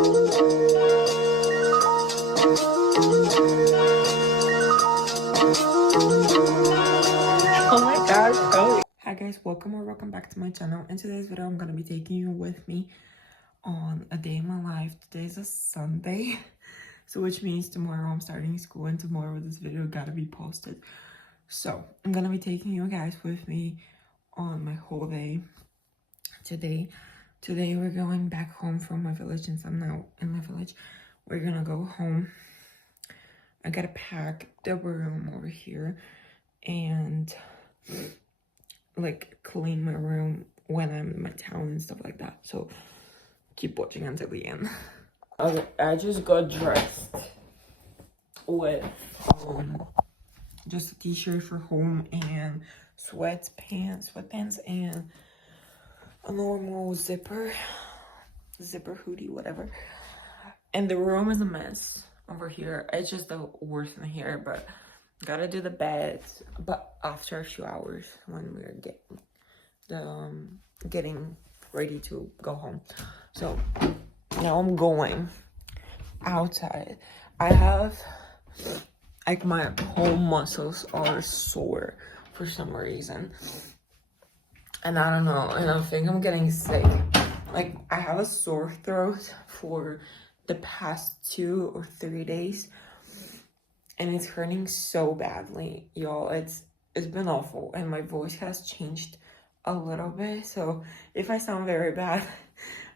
Oh my gosh, Chloe. Hi guys, welcome back to my channel. In today's video, I'm gonna be taking you with me on a day in my life. Today's a Sunday, so which means tomorrow I'm starting school and tomorrow this video gotta be posted. So I'm gonna be taking you guys with me on my whole day today. Today we're going back home from my village, since I'm now in my village. We're gonna go home. I gotta pack the room over here and like clean my room when I'm in my town and stuff like that. So keep watching until the end. Okay, I just got dressed with just a t-shirt for home and sweatpants and a normal zipper hoodie, whatever. And the room is a mess over here. It's just the worst in here, but gotta do the bed, but after a few hours when we're getting ready to go home. So now I'm going outside. I have like my whole muscles are sore for some reason, and I don't know, and I think I'm getting sick. Like I have a sore throat for the past 2 or 3 days, and it's hurting so badly, y'all. It's been awful, and my voice has changed a little bit, so if I sound very bad,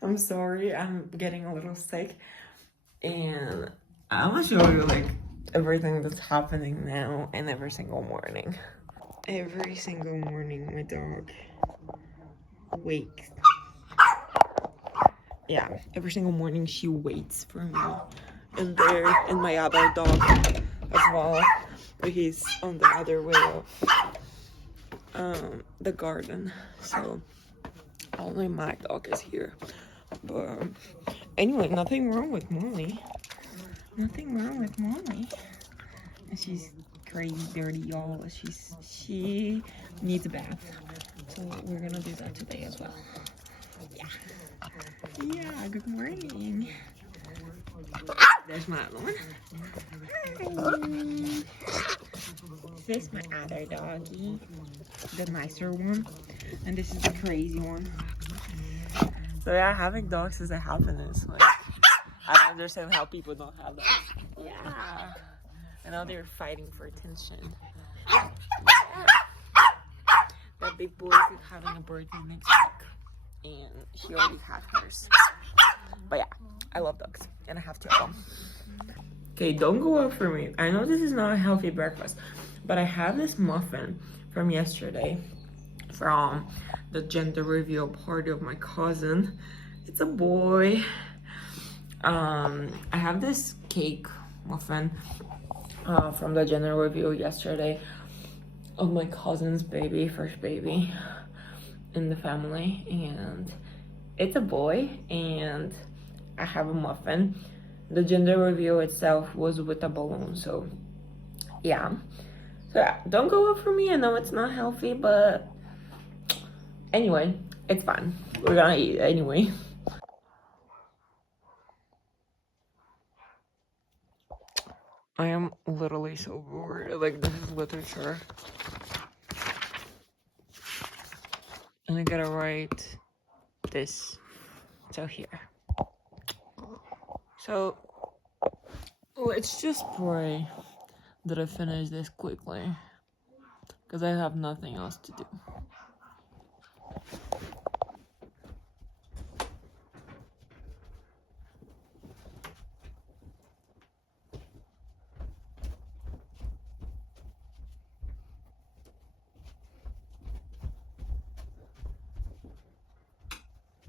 I'm sorry. I'm getting a little sick, and I'm gonna show you like everything that's happening now. And every single morning my dog wakes. Yeah, every single morning she waits for me, and my other dog as well, but he's on the other way of the garden, so only my dog is here. But anyway, nothing wrong with Molly. And she's crazy dirty, y'all. She needs a bath, so we're gonna do that today as well. Yeah, good morning. There's my other one. Hi. This is my other doggy, the nicer one, and this is the crazy one. So yeah, having dogs is a happiness. Like, I don't understand how people don't have dogs. Yeah. And now they're fighting for attention. Yeah. That big boy is having a birthday next week, and she already had hers. But yeah, I love dogs, and I have 2 of them. Okay, don't go up for me. I know this is not a healthy breakfast, but I have this muffin from yesterday from the gender reveal party of my cousin. It's a boy. I have this cake muffin from the gender reveal yesterday of my cousin's baby, first baby in the family, and it's a boy, and I have a muffin. The gender reveal itself was with a balloon, so yeah. So yeah, don't go up for me. I know it's not healthy, but anyway, it's fine. We're gonna eat it anyway. I am literally so bored. Like, this is literature, and I gotta write this. So here. So let's just pray that I finish this quickly, because I have nothing else to do.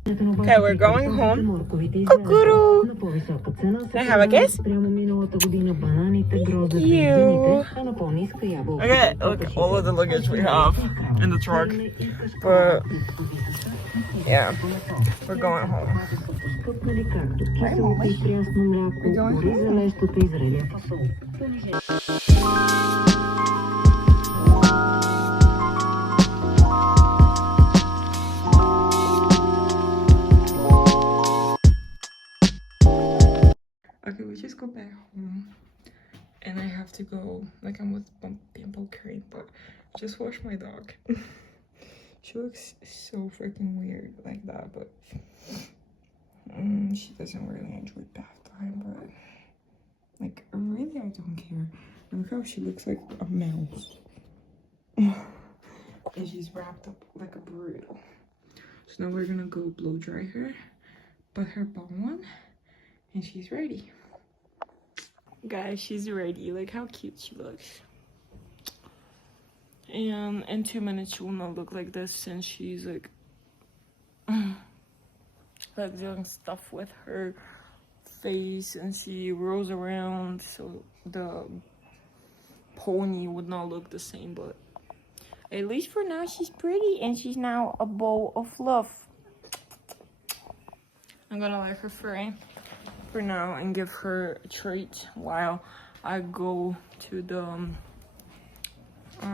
Okay, we're going home. Kukuru! Can I have a kiss? Thank you. Okay, look, all of the luggage we have in the truck. But yeah, we're going home. We're going home. Okay, we just go back home. And I have to go, like I'm with pimple cream, but just wash my dog. She looks so freaking weird like that, but she doesn't really enjoy bath time, but like really I don't care. And look how she looks like a mouse. And she's wrapped up like a burrito. So now we're gonna go blow dry her, put her bun on, and she's ready. Guys, she's ready. Look how cute she looks. And in 2 minutes she will not look like this since she's like doing stuff with her face and she rolls around, so the pony would not look the same, but at least for now she's pretty and she's now a bowl of fluff. I'm gonna let her free for now and give her a treat while I go to the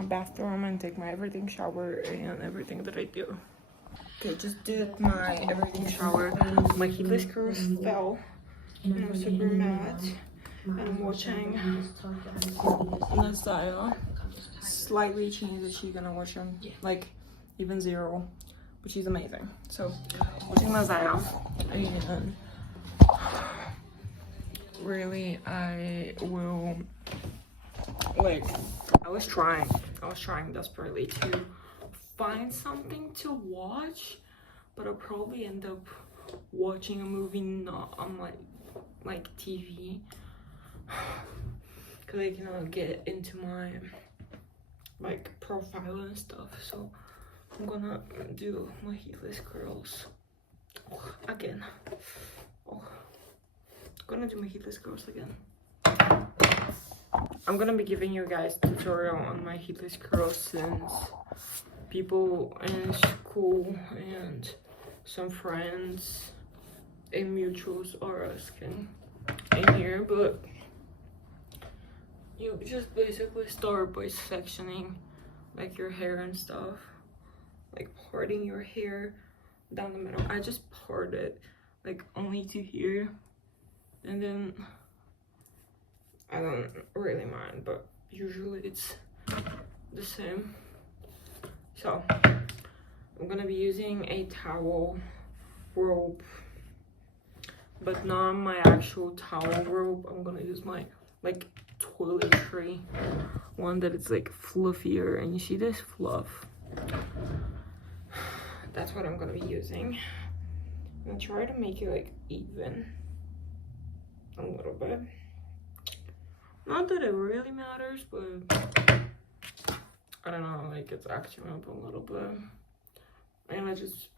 bathroom and take my everything shower and everything that I do. Okay, just did my everything shower. My heatless curls fell and I'm super mad. And I'm watching Nazaya slightly change that she's gonna watch him, like even 0, but she's amazing. So watching Nazaya, and really I will, like, I was trying desperately to find something to watch, but I'll probably end up watching a movie not on my like TV, because I cannot get into my like profile and stuff. So I'm gonna do my heatless curls again. I'm gonna do my heatless curls again. I'm gonna be giving you guys a tutorial on my heatless curls since people in school and some friends and mutuals are asking in here, but you just basically start by sectioning like your hair and stuff, like parting your hair down the middle. I just part it like only to here, and then I don't really mind, but usually it's the same. So I'm gonna be using a towel rope, but not my actual towel rope. I'm gonna use my like toiletry one that is like fluffier, and you see this fluff? That's what I'm gonna be using. I'm gonna try to make it like even a little bit. Not that it really matters, but I don't know, like it's acting up a little bit. And I just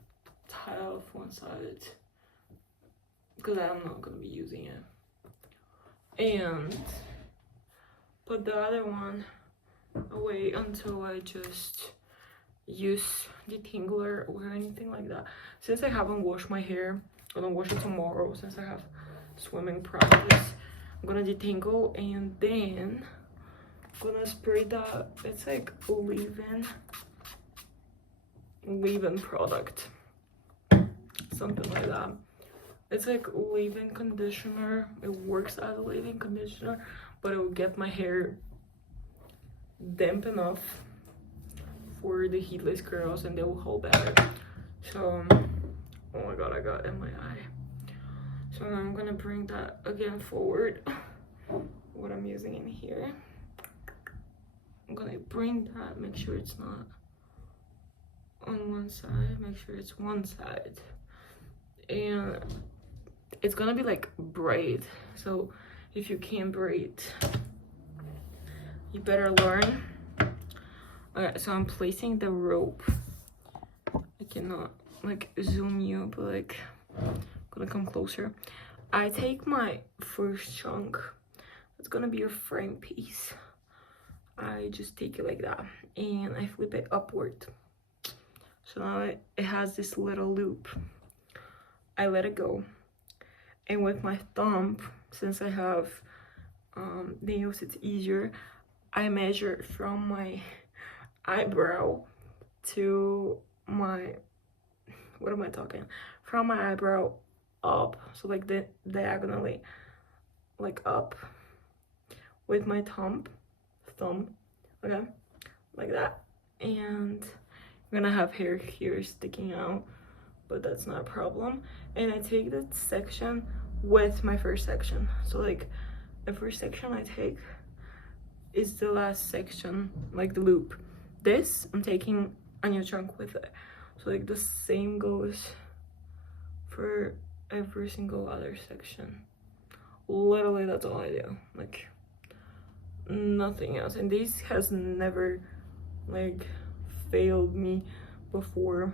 tie off one side because I'm not gonna be using it. And put the other one away until I just use detangler or anything like that. Since I haven't washed my hair, I'm gonna wash it tomorrow since I have swimming practice. I'm gonna detangle and then I'm gonna spray that. It's like leave-in product, something like that. It's like leave-in conditioner. It works as a leave-in conditioner, but it will get my hair damp enough for the heatless curls and they will hold better. So oh my god, I got in my eye. So now I'm gonna bring that again forward, what I'm using in here. I'm gonna bring that, make sure it's not on one side, make sure it's one side. And it's gonna be like braid, so if you can't braid, you better learn. Okay, so I'm placing the rope. I cannot like zoom you, but like I'm gonna come closer. I take my first chunk, it's gonna be your frame piece. I just take it like that and I flip it upward. So now it has this little loop. I let it go, and with my thumb, since I have nails, it's easier. I measure from my eyebrow to my, what am I talking? From my eyebrow up, so like diagonally, like up with my thumb, okay, like that. And I'm gonna have hair here sticking out, but that's not a problem. And I take that section with my first section. So like the first section I take is the last section, like the loop. This I'm taking a new chunk with it. So like the same goes for every single other section. Literally that's all I do, like nothing else. And this has never like failed me before.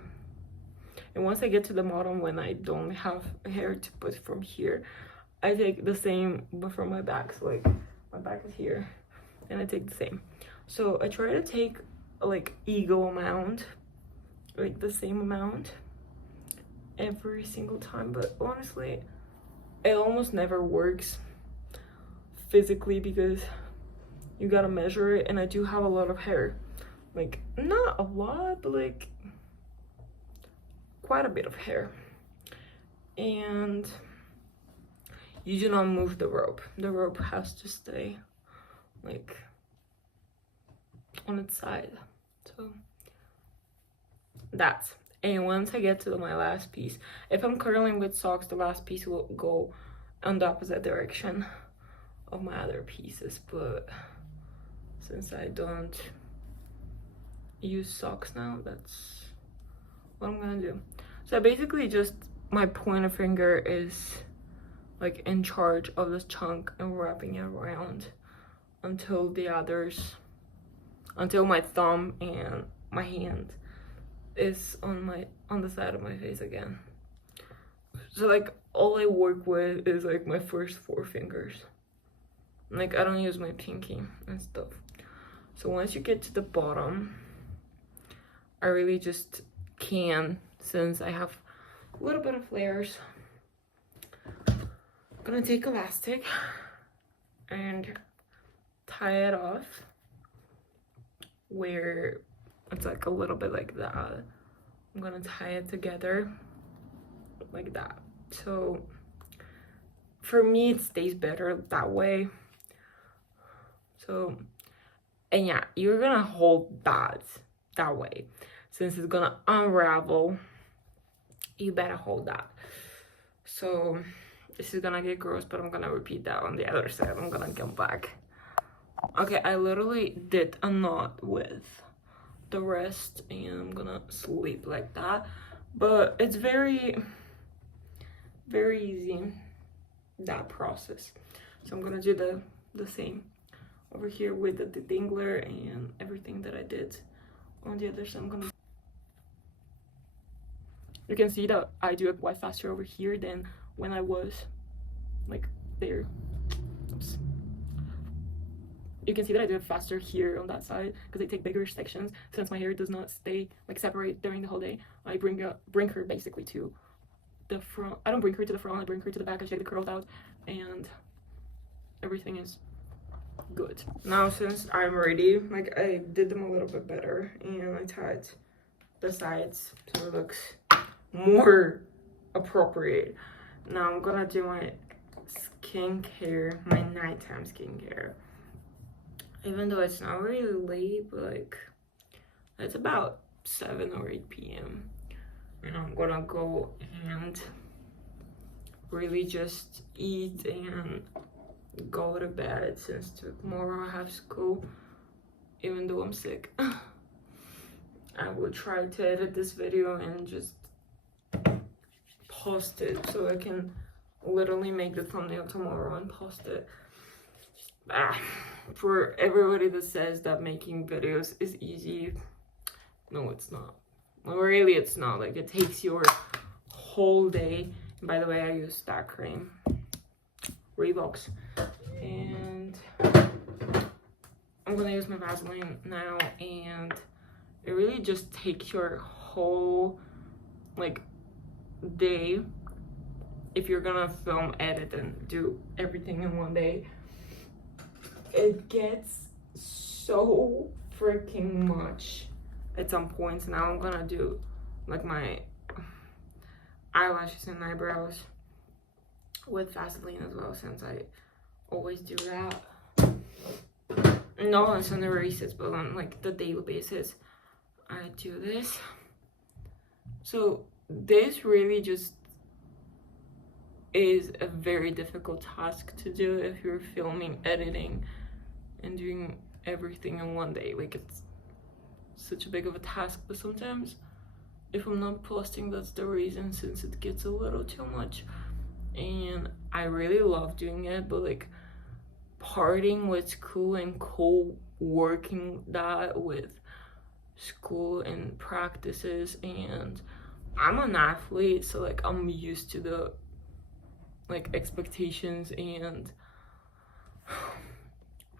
And once I get to the bottom, when I don't have hair to put from here, I take the same but from my back. So like my back is here and I take the same. So I try to take like equal amount, like the same amount every single time, but honestly it almost never works physically because you gotta measure it. And I do have a lot of hair, like not a lot, but like quite a bit of hair. And you do not move the rope. The rope has to stay like on its side. So that's. And once I get to my last piece, if I'm curling with socks, the last piece will go on the opposite direction of my other pieces. But since I don't use socks now, that's what I'm gonna do. So basically just my pointer finger is like in charge of this chunk and wrapping it around until my thumb and my hand is on the side of my face again. So like all I work with is like my first 4 fingers. Like I don't use my pinky and stuff. So once you get to the bottom, I really just can, since I have a little bit of layers, I'm gonna take elastic and tie it off where it's like a little bit like that. I'm gonna tie it together like that. So for me it stays better that way. So, and yeah, you're gonna hold that way. Since it's gonna unravel, you better hold that. So this is gonna get gross, but I'm gonna repeat that on the other side. I'm gonna come back. Okay, I literally did a knot with the rest and I'm gonna sleep like that. But it's very easy, that process. So I'm gonna do the same over here with the dingler and everything that I did on the other side. You can see that I do it way faster over here than when I was like there. Oops. You can see that I do it faster here on that side because I take bigger sections. Since my hair does not stay like separate during the whole day, I bring her basically to the front. I don't bring her to the front, I bring her to the back. I take the curls out and everything is good. Now since I'm ready, like I did them a little bit better and I tied the sides so it looks more appropriate. Now I'm gonna do my skincare, my nighttime skincare. Even though it's not really late, but like it's about 7 or 8 p.m. and I'm gonna go and really just eat and go to bed since tomorrow I have school, even though I'm sick. I will try to edit this video and just post it so I can literally make the thumbnail tomorrow and post it. For everybody that says that making videos is easy, no, it's not. Well, really, it's not. Like, it takes your whole day. And by the way, I use that cream, Reeboks, and I'm gonna use my Vaseline now, and it really just takes your whole like day if you're gonna film, edit, and do everything in one day. It gets so freaking much at some points. Now I'm gonna do like my eyelashes and eyebrows with Vaseline as well, since I always do that. Not on Sunday races, but on like the daily basis, I do this. So this really just is a very difficult task to do if you're filming, editing, and doing everything in one day. Like, it's such a big of a task. But sometimes if I'm not posting, that's the reason, since it gets a little too much. And I really love doing it, but like parting with school and co-working that with school and practices, and I'm an athlete, so like I'm used to the like expectations and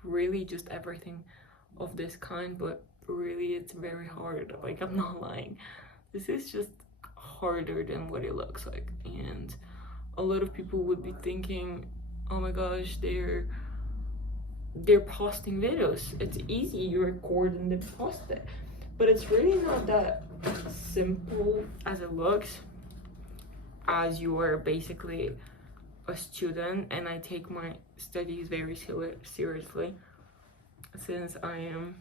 really just everything of this kind. But really it's very hard, like I'm not lying, this is just harder than what it looks like. And a lot of people would be thinking, oh my gosh, they're posting videos, it's easy, you record and then post it. But it's really not that simple as it looks, as you are basically a student, and I take my studies very seriously, since I am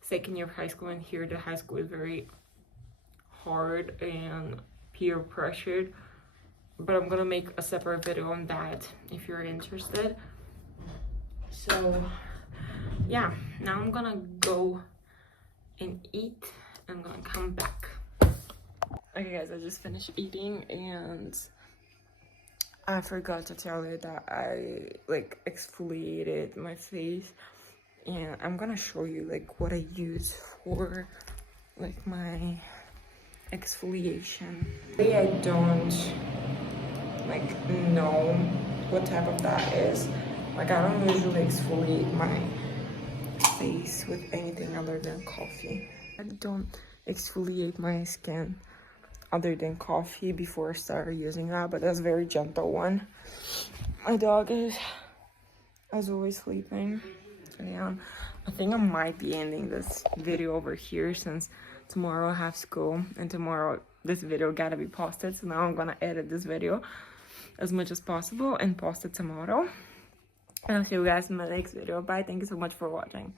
second year of high school, and here the high school is very hard and peer pressured. But I'm gonna make a separate video on that if you're interested. So yeah, now I'm gonna go and eat. I'm gonna come back. Okay guys, I just finished eating, and I forgot to tell you that I like exfoliated my face, and I'm gonna show you like what I use for like my exfoliation. I don't like know what type of that is. Like, I don't usually exfoliate my face with anything other than coffee. I don't exfoliate my skin other than coffee before I started using that, but that's a very gentle one. My dog is, as always, sleeping. So yeah, I think I might be ending this video over here, since tomorrow I have school, and tomorrow this video gotta be posted. So now I'm gonna edit this video as much as possible and post it tomorrow. And I'll see you guys in my next video. Bye. Thank you so much for watching.